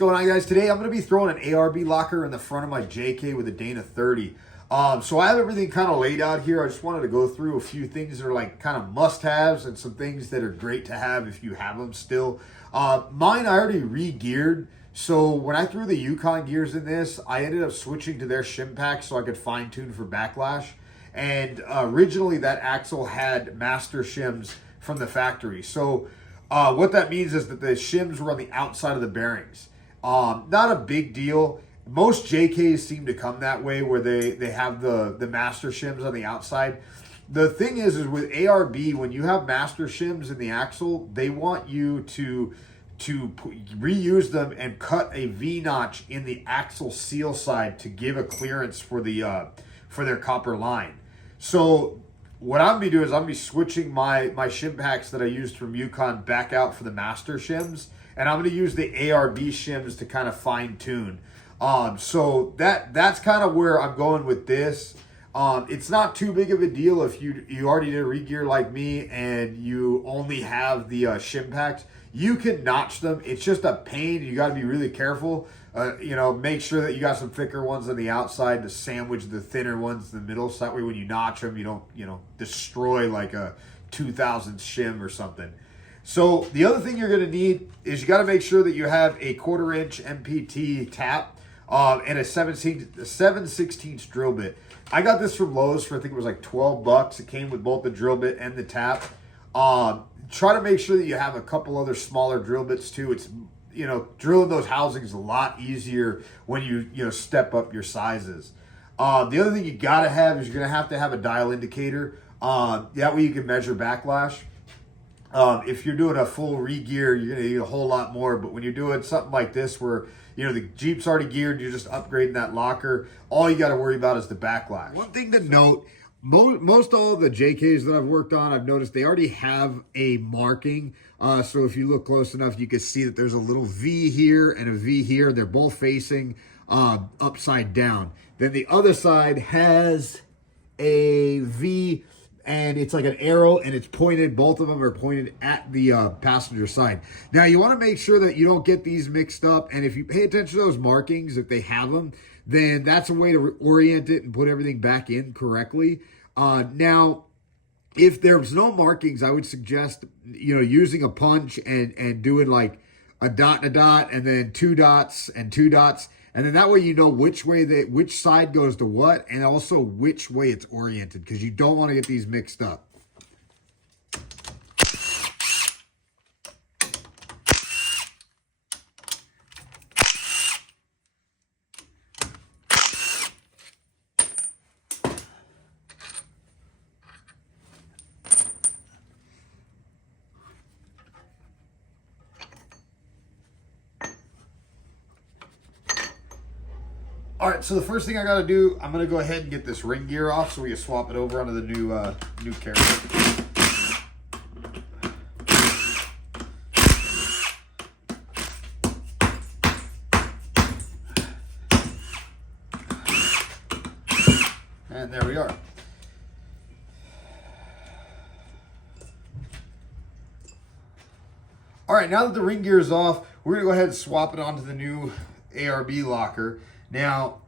going on, guys? Today I'm going to be throwing an ARB locker in the front of my JK with a Dana 30. So I have everything kind of laid out here. I just wanted to go through a few things that are like kind of must-haves and some things that are great to have if you have them still. Mine I already re-geared. So when I threw the Yukon gears in this, I ended up switching to their shim pack so I could fine-tune for Backlash. And originally that axle had master shims from the factory. So what that means is that the shims were on the outside of the bearings. Not a big deal. Most JKs seem to come that way where they have the master shims on the outside. The thing is with ARB, when you have master shims in the axle, they want you to reuse them and cut a V-notch in the axle seal side to give a clearance for their copper line. So what I'm gonna be doing is I'm gonna be switching my shim packs that I used from Yukon back out for the master shims, and I'm gonna use the ARB shims to kind of fine tune. So that's kind of where I'm going with this. It's not too big of a deal if you already did a re-gear like me and you only have the shim packs. You can notch them. It's just a pain. You got to be really careful. Make sure that you got some thicker ones on the outside to sandwich the thinner ones in the middle. So that way when you notch them, you don't, destroy like a 2000 shim or something. So the other thing you're going to need is you got to make sure that you have a 1/4 inch MPT tap and a 7/16 drill bit. I got this from Lowe's for I think it was like 12 bucks. It came with both the drill bit and the tap. Try to make sure that you have a couple other smaller drill bits too. It's drilling those housings is a lot easier when you step up your sizes. The other thing you gotta have is you're gonna have to have a dial indicator. That way you can measure backlash. If you're doing a full re-gear, you're gonna need a whole lot more. But when you're doing something like this where the Jeep's already geared, you're just upgrading that locker, all you gotta worry about is the backlash. One thing to note, most all of the JKs that I've worked on, I've noticed they already have a marking. So if you look close enough, you can see that there's a little V here and a V here. They're both facing upside down. Then the other side has a V and it's like an arrow and it's pointed. Both of them are pointed at the passenger side. Now you want to make sure that you don't get these mixed up. And if you pay attention to those markings, if they have them, then that's a way to orient it and put everything back in correctly. Now, if there's no markings, I would suggest, using a punch and doing like a dot and a dot and then 2 dots and 2 dots. And then that way you know which side goes to what and also which way it's oriented because you don't want to get these mixed up. All right, so the first thing I got to do, I'm going to go ahead and get this ring gear off so we can swap it over onto the new carrier. And there we are. All right, now that the ring gear is off, we're going to go ahead and swap it onto the new ARB locker. Now,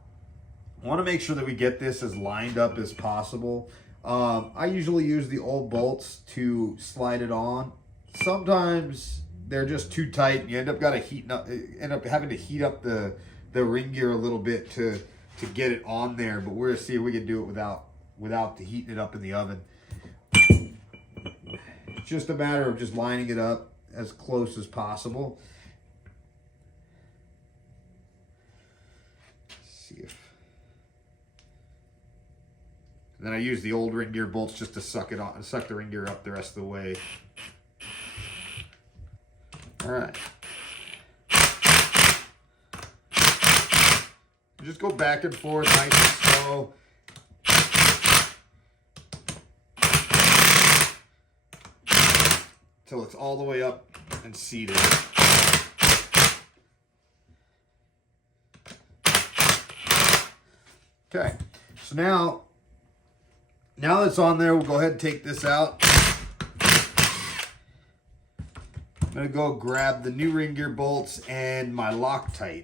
I want to make sure that we get this as lined up as possible. I usually use the old bolts to slide it on. Sometimes they're just too tight and you end up having to heat up the ring gear a little bit to get it on there, but we're gonna see if we can do it without heating it up in the oven. It's just a matter of just lining it up as close as possible. And then I use the old ring gear bolts just to suck the ring gear up the rest of the way. All right. Just go back and forth nice and slow. Until it's all the way up and seated. Okay, so now that it's on there, we'll go ahead and take this out. I'm going to go grab the new ring gear bolts and my Loctite.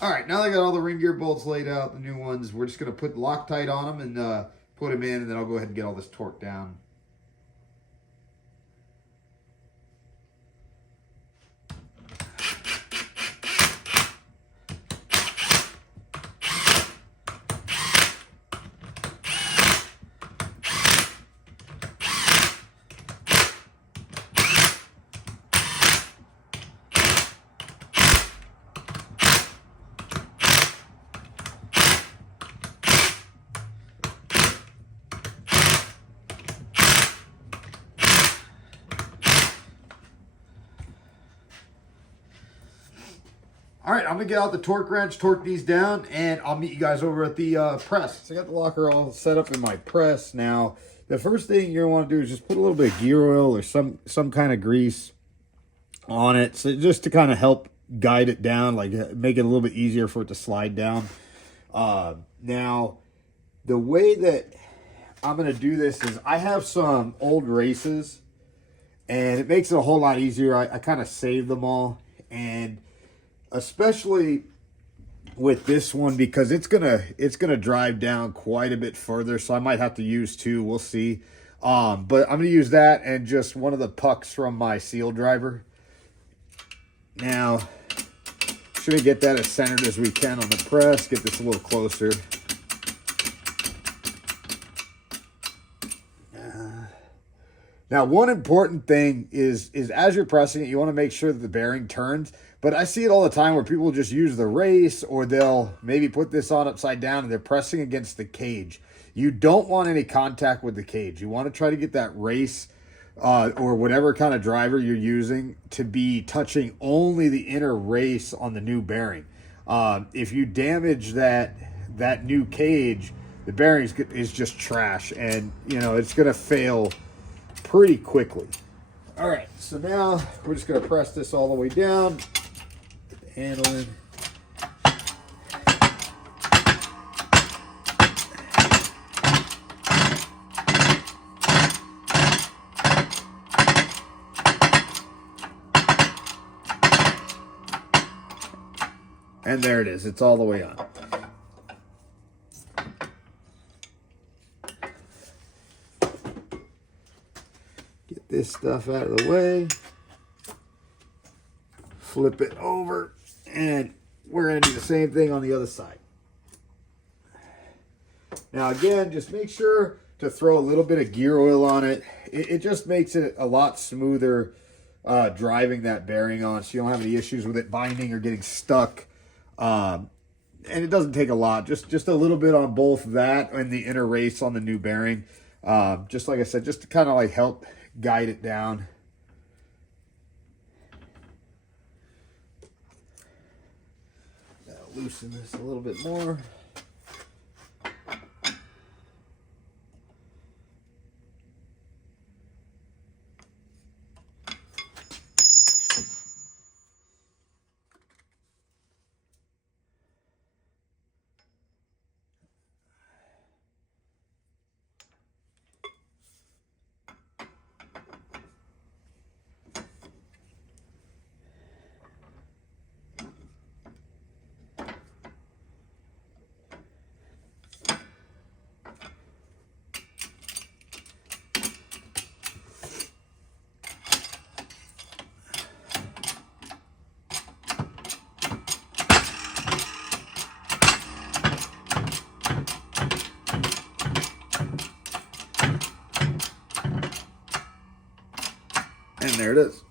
All right, now that I got all the ring gear bolts laid out, the new ones, we're just going to put Loctite on them and put them in, and then I'll go ahead and get all this torque down. All right, I'm gonna get out the torque wrench, torque these down, and I'll meet you guys over at the press. So I got the locker all set up in my press. Now, the first thing you're gonna wanna do is just put a little bit of gear oil or some kind of grease on it. So just to kind of help guide it down, like make it a little bit easier for it to slide down. Now, the way that I'm gonna do this is I have some old races, and it makes it a whole lot easier. I kind of save them all, and especially with this one, because it's gonna drive down quite a bit further, so I might have to use two. We'll see. But I'm gonna use that and just one of the pucks from my seal driver. Now, should we get that as centered as we can on the press? Get this a little closer. Now, one important thing is as you're pressing it, you want to make sure that the bearing turns. But I see it all the time where people just use the race, or they'll maybe put this on upside down and they're pressing against the cage. You don't want any contact with the cage. You want to try to get that race or whatever kind of driver you're using to be touching only the inner race on the new bearing. If you damage that new cage, the bearing is just trash, and it's going to fail pretty quickly. All right, so now we're just going to press this all the way down. Get the handle in. And there it is. It's all the way on. Get this stuff out of the way. Flip it over. And we're going to do the same thing on the other side. Now, again, just make sure to throw a little bit of gear oil on it. It just makes it a lot smoother driving that bearing on, so you don't have any issues with it binding or getting stuck. And it doesn't take a lot, just a little bit on both that and the inner race on the new bearing. Just like I said, just to kind of like help guide it down. Now loosen this a little bit more. And there it is.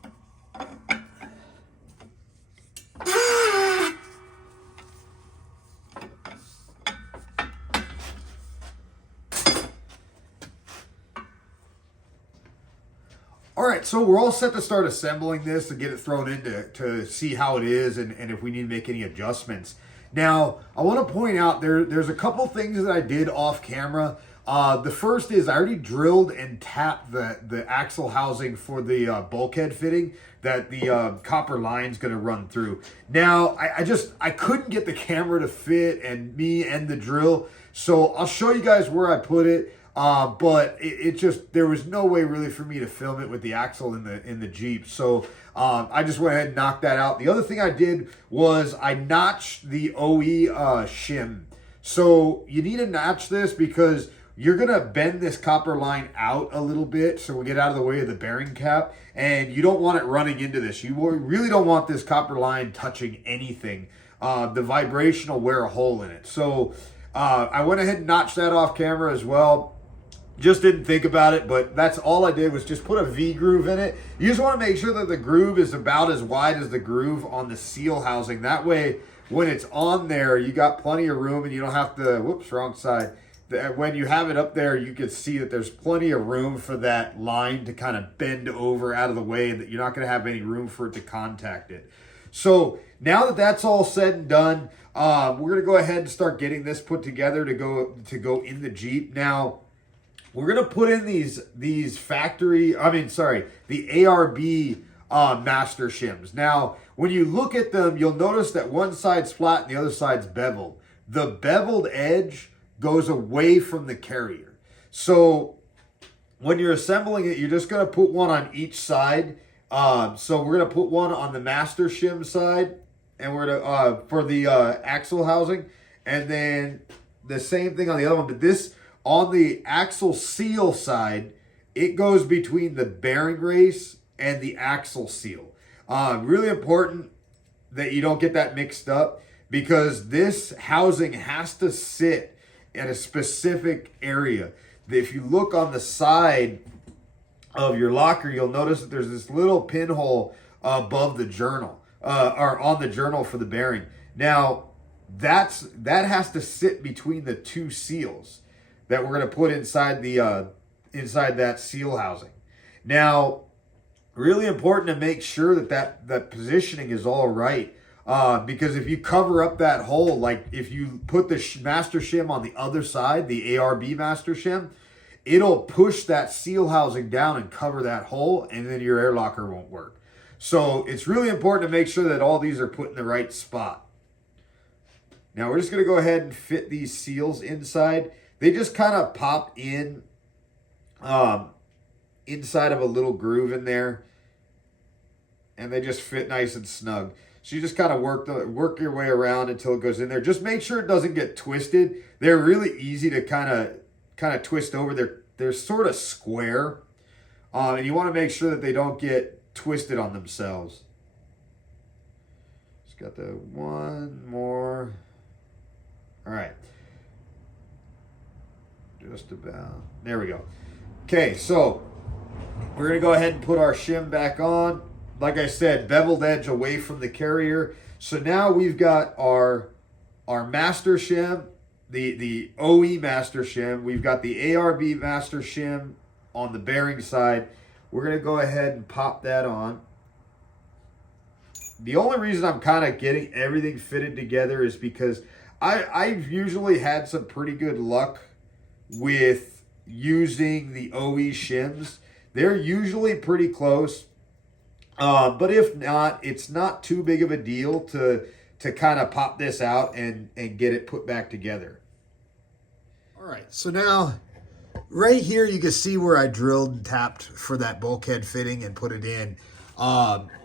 All right, so we're all set to start assembling this to get it thrown in to see how it is and if we need to make any adjustments. Now, I want to point out there's a couple things that I did off camera. The first is I already drilled and tapped the axle housing for the bulkhead fitting that the copper line's going to run through. Now, I couldn't get the camera to fit and me and the drill, so I'll show you guys where I put it. But it just, there was no way really for me to film it with the axle in the Jeep. So I just went ahead and knocked that out. The other thing I did was I notched the OE shim. So you need to notch this because you're going to bend this copper line out a little bit so we get out of the way of the bearing cap, and you don't want it running into this. You really don't want this copper line touching anything. The vibration will wear a hole in it. So I went ahead and notched that off camera as well. Just didn't think about it, but that's all I did was just put a V groove in it. You just want to make sure that the groove is about as wide as the groove on the seal housing. That way, when it's on there, you got plenty of room and you don't have to, whoops, wrong side. When you have it up there, you can see that there's plenty of room for that line to kind of bend over out of the way, and that you're not going to have any room for it to contact it. So now that that's all said and done, we're going to go ahead and start getting this put together to go in the Jeep. Now, we're going to put in the ARB master shims. Now, when you look at them, you'll notice that one side's flat and the other side's beveled. The beveled edge goes away from the carrier. So when you're assembling it, you're just going to put one on each side. So we're going to put one on the master shim side, and we're going to for the axle housing, and then the same thing on the other one. But this, on the axle seal side, it goes between the bearing race and the axle seal. Really important that you don't get that mixed up, because this housing has to sit at a specific area. If you look on the side of your locker, you'll notice that there's this little pinhole above the journal, or on the journal for the bearing. Now, that has to sit between the two seals that we're going to put inside inside that seal housing. Now, really important to make sure that positioning is all right. Because if you cover up that hole, like if you put the master shim on the other side, the ARB master shim, it'll push that seal housing down and cover that hole, and then your air locker won't work. So it's really important to make sure that all these are put in the right spot. Now we're just going to go ahead and fit these seals inside. They just kind of pop in inside of a little groove in there, and they just fit nice and snug. So you just kind of work your way around until it goes in there. Just make sure it doesn't get twisted. They're really easy to kind of twist over. They're sort of square, and you want to make sure that they don't get twisted on themselves. Just got the one more. All right. Just about. There we go. Okay, so we're going to go ahead and put our shim back on. Like I said, beveled edge away from the carrier. So now we've got our master shim, the OE master shim. We've got the ARB master shim on the bearing side. We're going to go ahead and pop that on. The only reason I'm kind of getting everything fitted together is because I've usually had some pretty good luck with using the OE shims. They're usually pretty close. But if not, it's not too big of a deal to kind of pop this out and get it put back together. All right, so now right here you can see where I drilled and tapped for that bulkhead fitting and put it in.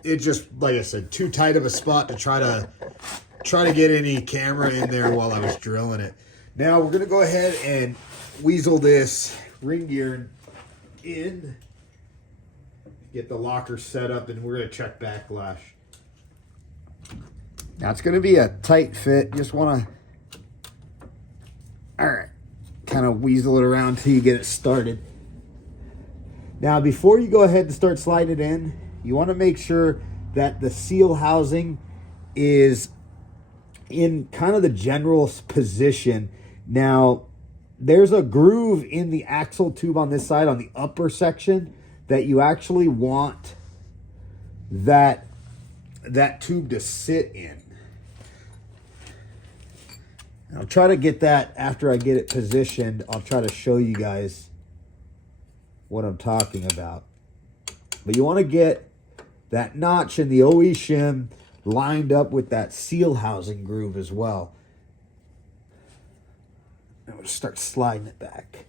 It just, like I said, too tight of a spot to try to get any camera in there while I was drilling it. Now we're gonna go ahead and weasel this ring gear in. Get the locker set up, and we're going to check Backlash. Now it's going to be a tight fit. Just want to, all right, kind of weasel it around till you get it started. Now, before you go ahead and start sliding it in, you want to make sure that the seal housing is in kind of the general position. Now, there's a groove in the axle tube on this side on the upper section that you actually want that tube to sit in. I'll try to get that after I get it positioned. I'll try to show you guys what I'm talking about. But you want to get that notch in the OE shim lined up with that seal housing groove as well. I'm going to start sliding it back.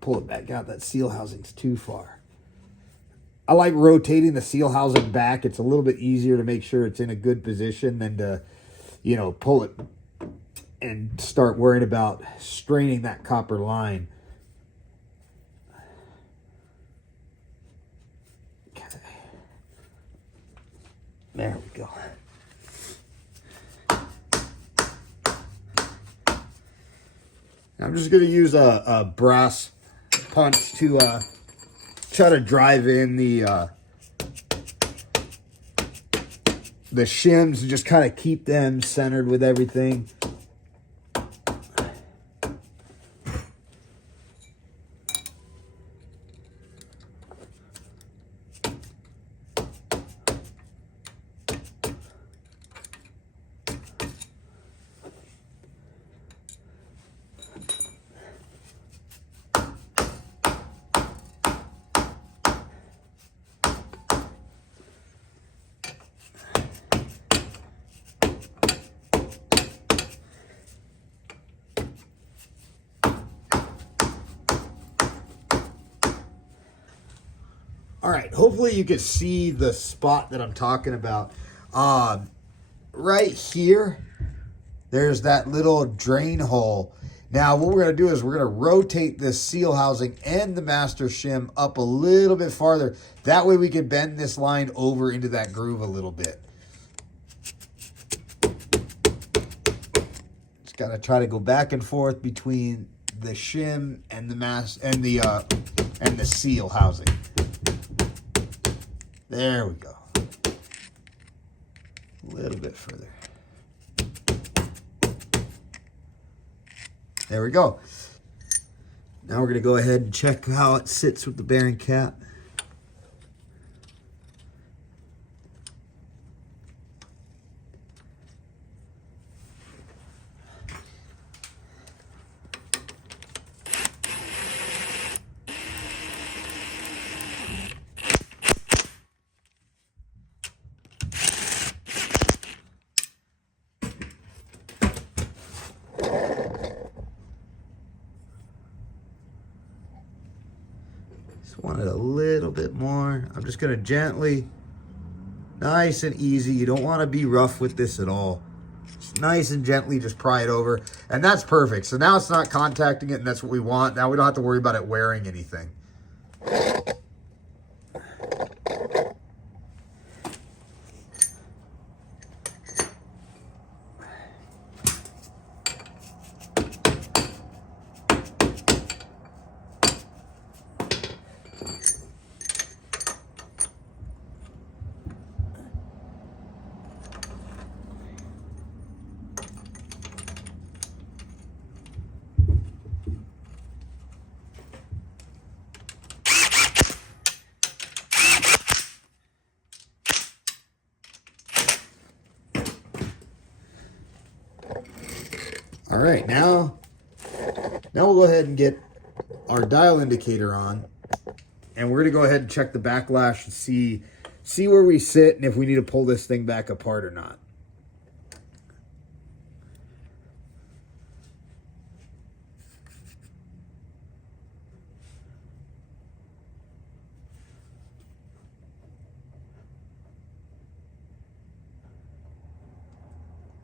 Pull it back out. That seal housing's too far. I like rotating the seal housing back. It's a little bit easier to make sure it's in a good position than to, you know, pull it and start worrying about straining that copper line. Okay. There we go. I'm just going to use a brass punch to try to drive in the shims and just kind of keep them centered with everything. All right, hopefully you can see the spot that I'm talking about. Right here, there's that little drain hole. Now, what we're going to do is we're going to rotate this seal housing and the master shim up a little bit farther. That way we can bend this line over into that groove a little bit. Just got to try to go back and forth between the shim and the seal housing. There we go. A little bit further. There we go. Now we're going to go ahead and check how it sits with the bearing cap. Want it a little bit more. I'm just going to gently, nice and easy. You don't want to be rough with this at all. Just nice and gently just pry it over. And that's perfect. So now it's not contacting it, and that's what we want. Now we don't have to worry about it wearing anything. All right, now we'll go ahead and get our dial indicator on, and we're gonna go ahead and check the backlash and see where we sit and if we need to pull this thing back apart or not.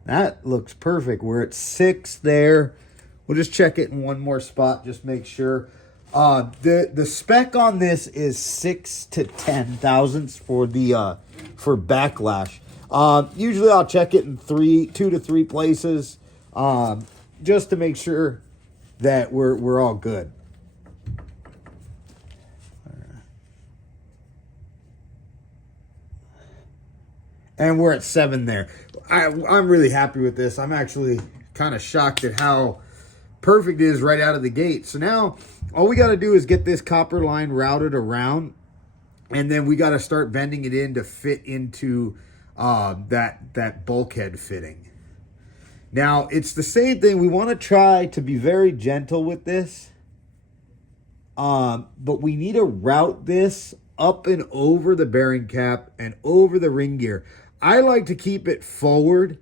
That looks perfect. We're at 6 there. We'll just check it in one more spot, just make sure. The spec on this is 6 to 10 thousandths for the for backlash. Usually I'll check it in 2 to 3 places, just to make sure that we're all good. And we're at 7 there. I'm really happy with this. I'm actually kind of shocked at how perfect it is right out of the gate. So now all we got to do is get this copper line routed around, and then we got to start bending it in to fit into that bulkhead fitting. Now, it's the same thing. We want to try to be very gentle with this, but we need to route this up and over the bearing cap and over the ring gear. I like to keep it forward,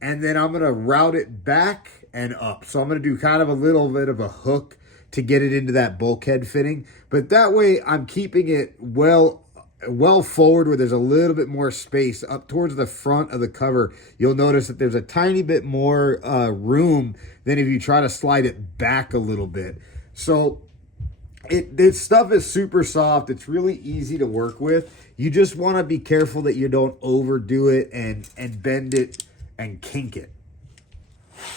and then I'm going to route it back and up. So I'm going to do kind of a little bit of a hook to get it into that bulkhead fitting. But that way I'm keeping it well forward where there's a little bit more space. Up towards the front of the cover, you'll notice that there's a tiny bit more room than if you try to slide it back a little bit. So this stuff is super soft. It's really easy to work with. You just want to be careful that you don't overdo it and bend it and kink it.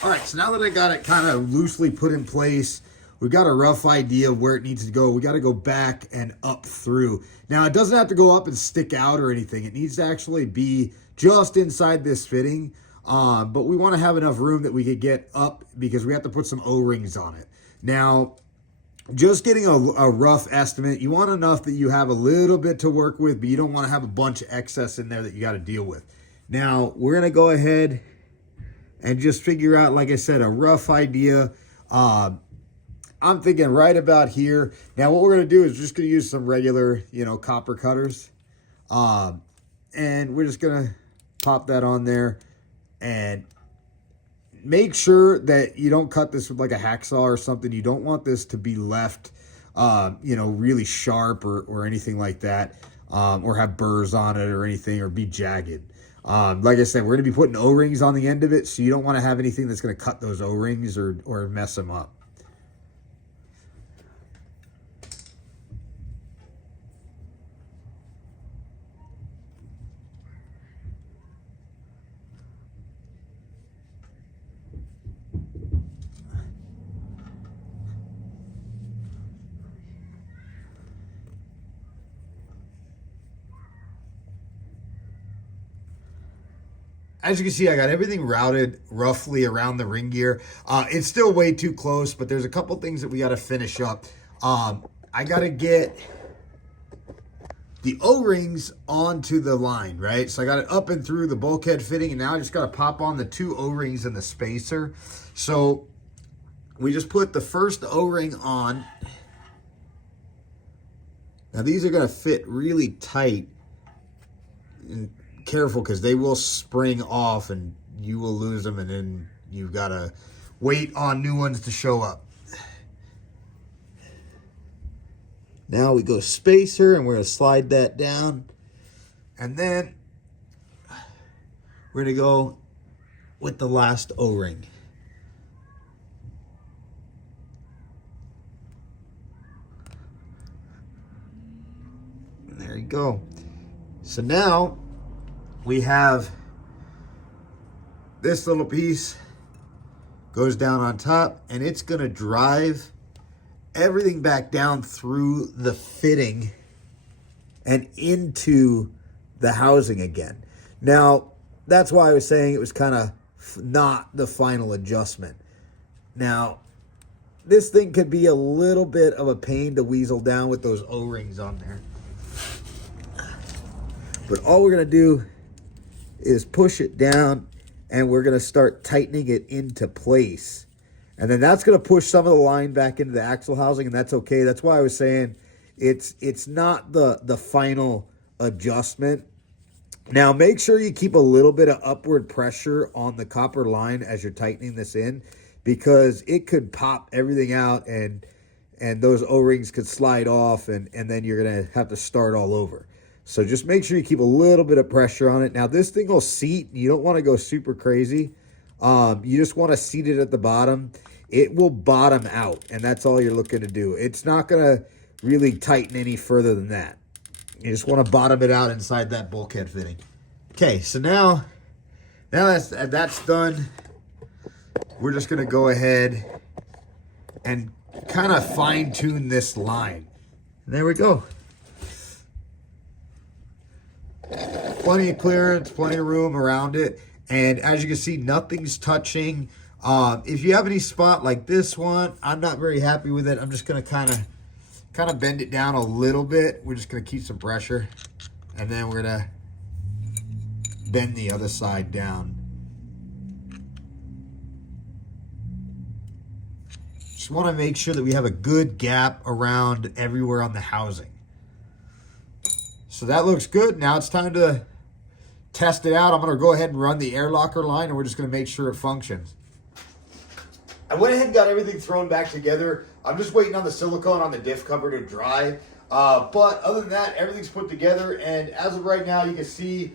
All right, so now that I got it kind of loosely put in place, we've got a rough idea of where it needs to go. We got to go back and up through. Now, it doesn't have to go up and stick out or anything. It needs to actually be just inside this fitting. But we want to have enough room that we could get up because we have to put some O-rings on it. Now, just getting a rough estimate, you want enough that you have a little bit to work with, but you don't want to have a bunch of excess in there that you got to deal with. Now, we're going to go ahead and just figure out, like I said, a rough idea. I'm thinking right about here. Now, what we're going to do is just going to use some regular, copper cutters. And we're just going to pop that on there. And make sure that you don't cut this with like a hacksaw or something. You don't want this to be left, really sharp or anything like that. Or have burrs on it or anything or be jagged. Like I said, we're going to be putting O-rings on the end of it. So you don't want to have anything that's going to cut those O-rings or mess them up. As you can see, I got everything routed roughly around the ring gear. It's still way too close, but there's a couple things that we got to finish up. I got to get the O-rings onto the line, right? So I got it up and through the bulkhead fitting, and now I just got to pop on the 2 O-rings and the spacer. So we just put the first O-ring on. Now these are going to fit really tight. And careful because they will spring off and you will lose them, and then you've got to wait on new ones to show up. Now we go spacer, and we're going to slide that down, and then we're going to go with the last O-ring. And there you go. So now we have this little piece goes down on top, and it's going to drive everything back down through the fitting and into the housing again. Now, that's why I was saying it was kind of not the final adjustment. Now, this thing could be a little bit of a pain to weasel down with those O-rings on there. But all we're going to do is push it down, and we're going to start tightening it into place. And then that's going to push some of the line back into the axle housing, and that's okay. That's why I was saying it's not the final adjustment. Now, make sure you keep a little bit of upward pressure on the copper line as you're tightening this in, because it could pop everything out, and those O-rings could slide off, and then you're going to have to start all over. So just make sure you keep a little bit of pressure on it. Now, this thing will seat. You don't want to go super crazy. You just want to seat it at the bottom. It will bottom out, and that's all you're looking to do. It's not going to really tighten any further than that. You just want to bottom it out inside that bulkhead fitting. Okay, so now that's done. We're just going to go ahead and kind of fine-tune this line. And there we go. Plenty of clearance, plenty of room around it. And as you can see, nothing's touching If you have any spot like this one, I'm not very happy with it. I'm just gonna kind of bend it down a little bit. We're just gonna keep some pressure, and then we're gonna bend the other side down. Just want to make sure that we have a good gap around everywhere on the housing. So that looks good. Now it's time to test it out. I'm going to go ahead and run the air locker line, and we're just going to make sure it functions. I went ahead and got everything thrown back together. I'm just waiting on the silicone on the diff cover to dry. But other than that, everything's put together. And as of right now, you can see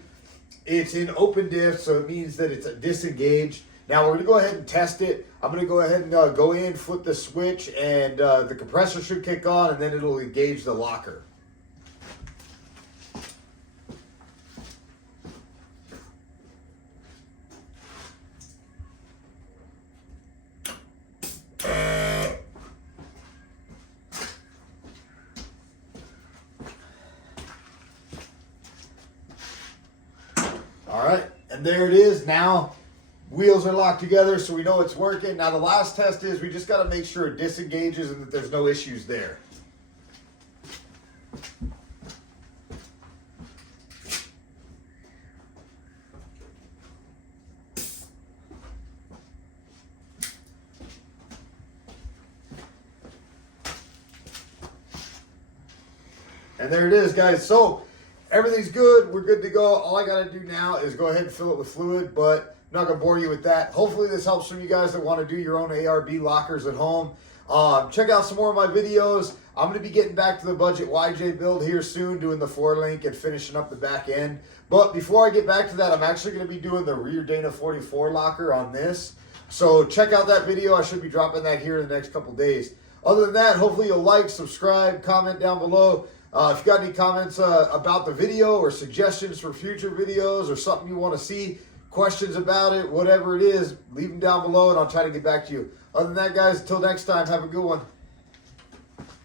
it's in open diff, so it means that it's disengaged. Now we're going to go ahead and test it. I'm going to go ahead and go in, flip the switch, and the compressor should kick on, and then it'll engage the locker. All right, and there it is. Now wheels are locked together, so we know it's working. Now the last test is we just got to make sure it disengages and that there's no issues there. And there it is, guys. So everything's good. We're good to go. All I got to do now is go ahead and fill it with fluid, but I'm not going to bore you with that. Hopefully this helps from you guys that want to do your own ARB lockers at home. Check out some more of my videos. I'm going to be getting back to the budget YJ build here soon, doing the 4-link and finishing up the back end. But before I get back to that, I'm actually going to be doing the rear Dana 44 locker on this. So check out that video. I should be dropping that here in the next couple days. Other than that, hopefully you'll like, subscribe, comment down below. If you got any comments about the video or suggestions for future videos or something you want to see, questions about it, whatever it is, leave them down below and I'll try to get back to you. Other than that, guys, until next time, have a good one.